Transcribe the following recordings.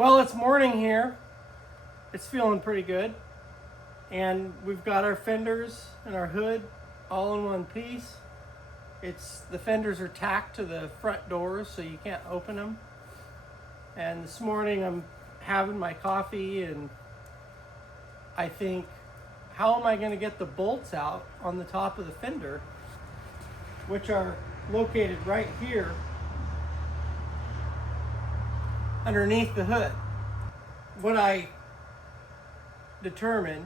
Well, it's morning here. It's feeling pretty good. And we've got our fenders and our hood all in one piece. The fenders are tacked to the front doors so you can't open them. And this morning I'm having my coffee and I think, how am I going to get the bolts out on the top of the fender, which are located right here underneath the hood? What I determined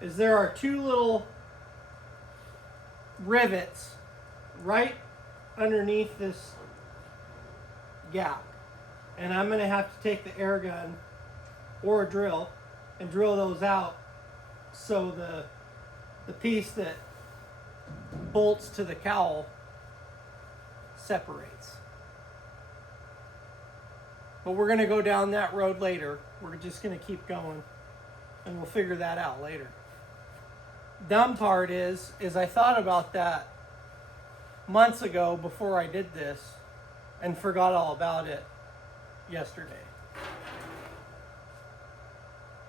is there are two little rivets right underneath this gap, and I'm going to have to take the air gun or a drill and drill those out so the piece that bolts to the cowl separates. But we're going to go down that road later. We're just going to keep going and we'll figure that out later. Dumb part is I thought about that months ago before I did this and forgot all about it yesterday.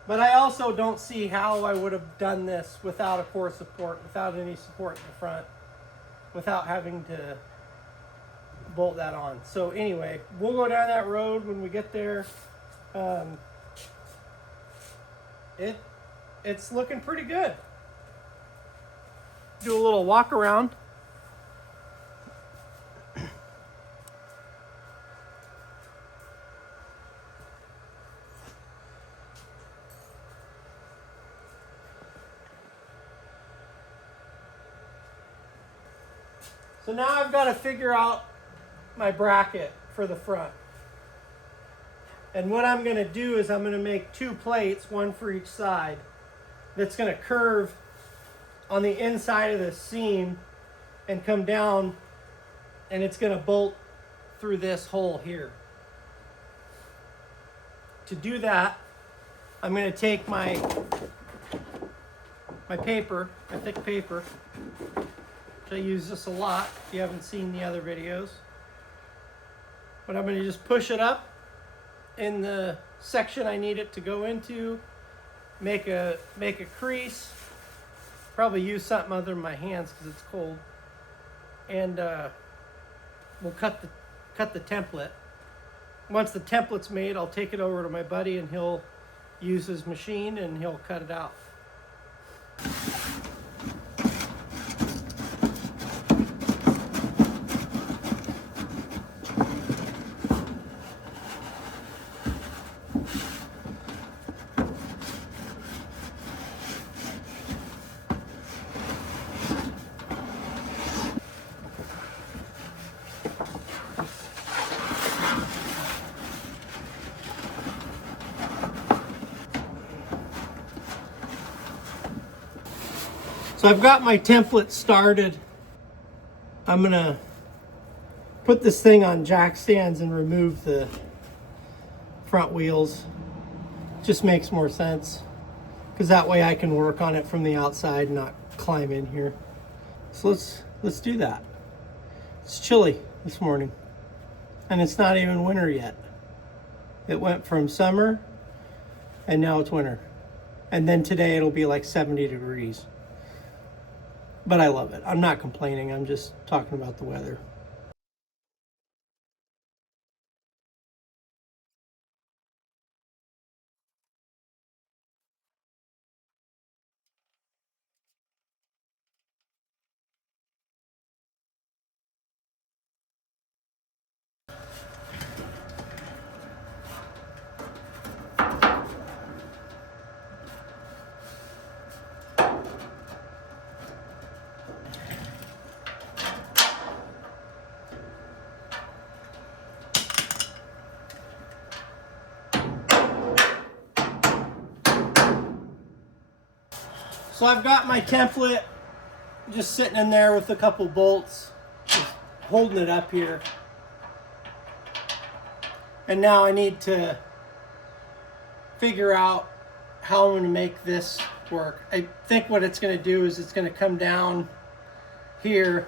But I also don't see how I would have done this without a core support, without any support in the front, without having to bolt that on. So anyway, we'll go down that road when we get there. It's looking pretty good. Do a little walk around. So now I've got to figure out my bracket for the front. And what I'm going to do is I'm going to make two plates, one for each side, that's going to curve on the inside of the seam and come down, and it's going to bolt through this hole here. To do that, I'm going to take my paper, my thick paper. I use this a lot if you haven't seen the other videos. But I'm going to just push it up in the section I need it to go into, make a crease, probably use something other than my hands because it's cold, and we'll cut the template. Once the template's made, I'll take it over to my buddy and he'll use his machine and he'll cut it out. So I've got my template started. I'm gonna put this thing on jack stands and remove the front wheels. Just makes more sense because that way I can work on it from the outside and not climb in here. So let's do that. It's chilly this morning and it's not even winter yet. It went from summer and now it's winter. And then today it'll be like 70 degrees. But I love it. I'm not complaining. I'm just talking about the weather. So I've got my template just sitting in there with a couple bolts, just holding it up here. And now I need to figure out how I'm going to make this work. I think what it's going to do is it's going to come down here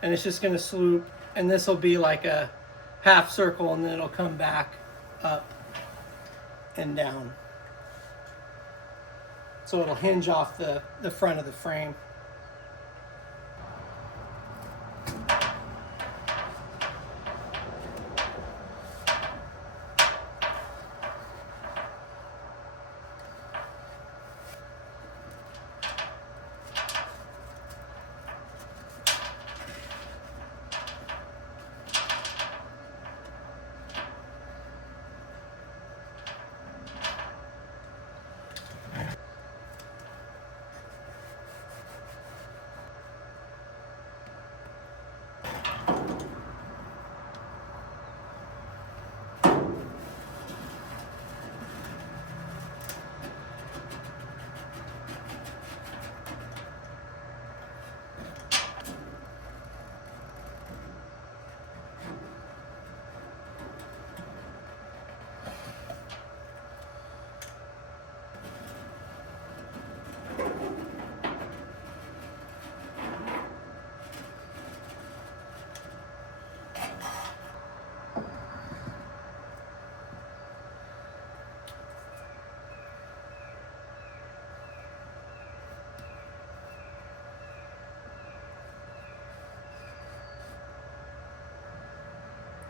and it's just going to swoop, and this will be like a half circle and then it'll come back up. and down. So it'll hinge off the front of the frame.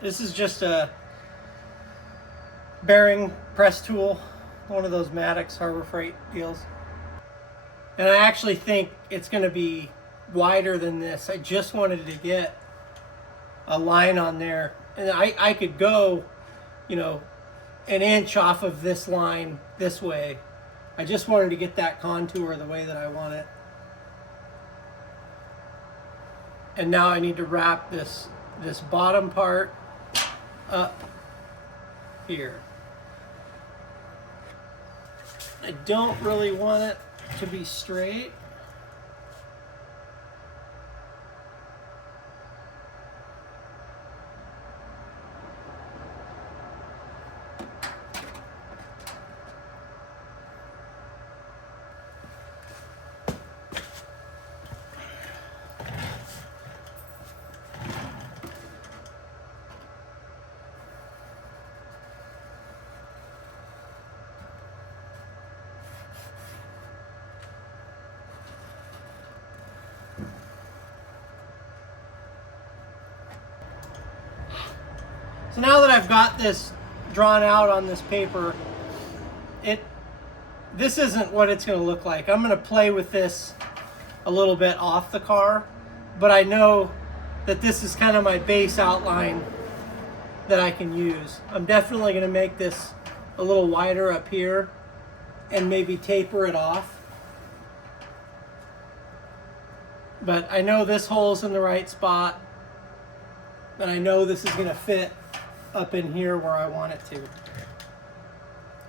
This is just a bearing press tool, one of those Maddox Harbor Freight deals. And I actually think it's going to be wider than this. I just wanted to get a line on there. And I could go, you know, an inch off of this line this way. I just wanted to get that contour the way that I want it. And now I need to wrap this bottom part up here. I don't really want it to be straight. So now that I've got this drawn out on this paper, this isn't what it's going to look like. I'm going to play with this a little bit off the car, but I know that this is kind of my base outline that I can use. I'm definitely going to make this a little wider up here and maybe taper it off. But I know this hole's in the right spot, and I know this is going to fit up in here where I want it to.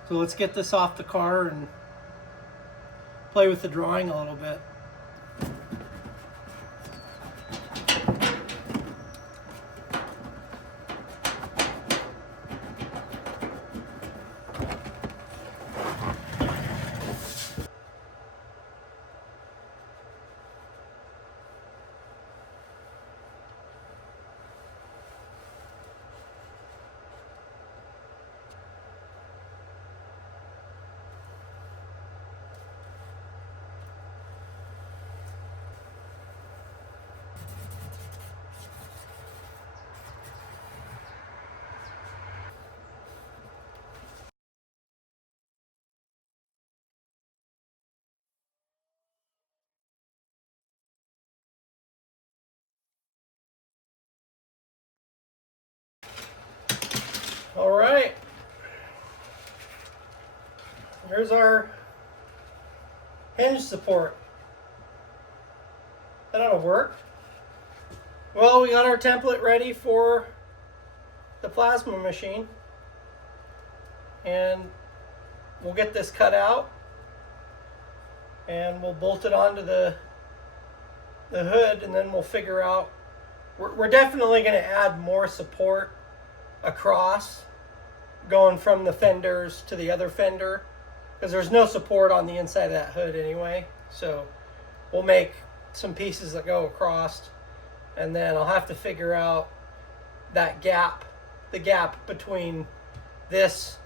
So let's get this off the car and play with the drawing a little bit. All right, here's our hinge support. That ought to work. Well, we got our template ready for the plasma machine, and we'll get this cut out and we'll bolt it onto the hood, and then we'll figure out, we're definitely going to add more support across, going from the fenders to the other fender, because there's no support on the inside of that hood anyway. So we'll make some pieces that go across, and then I'll have to figure out that gap, the gap between this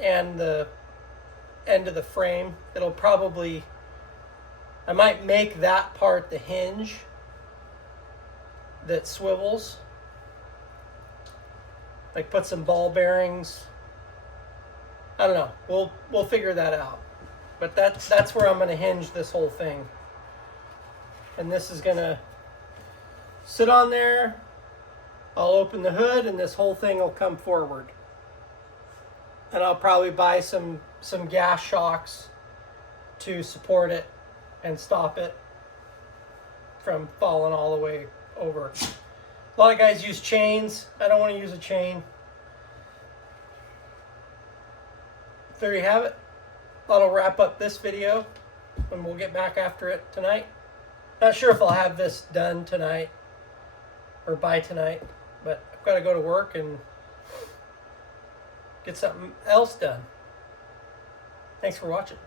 and the end of the frame. It'll probably, I might make that part the hinge that swivels. Like put some ball bearings. I don't know. We'll figure that out. But that's where I'm going to hinge this whole thing. And this is going to sit on there. I'll open the hood and this whole thing will come forward. And I'll probably buy some gas shocks to support it and stop it from falling all the way over. A lot of guys use chains. I don't want to use a chain. There you have it. That'll wrap up this video, and we'll get back after it tonight. Not sure if I'll have this done tonight or by tonight, but I've got to go to work and get something else done. Thanks for watching.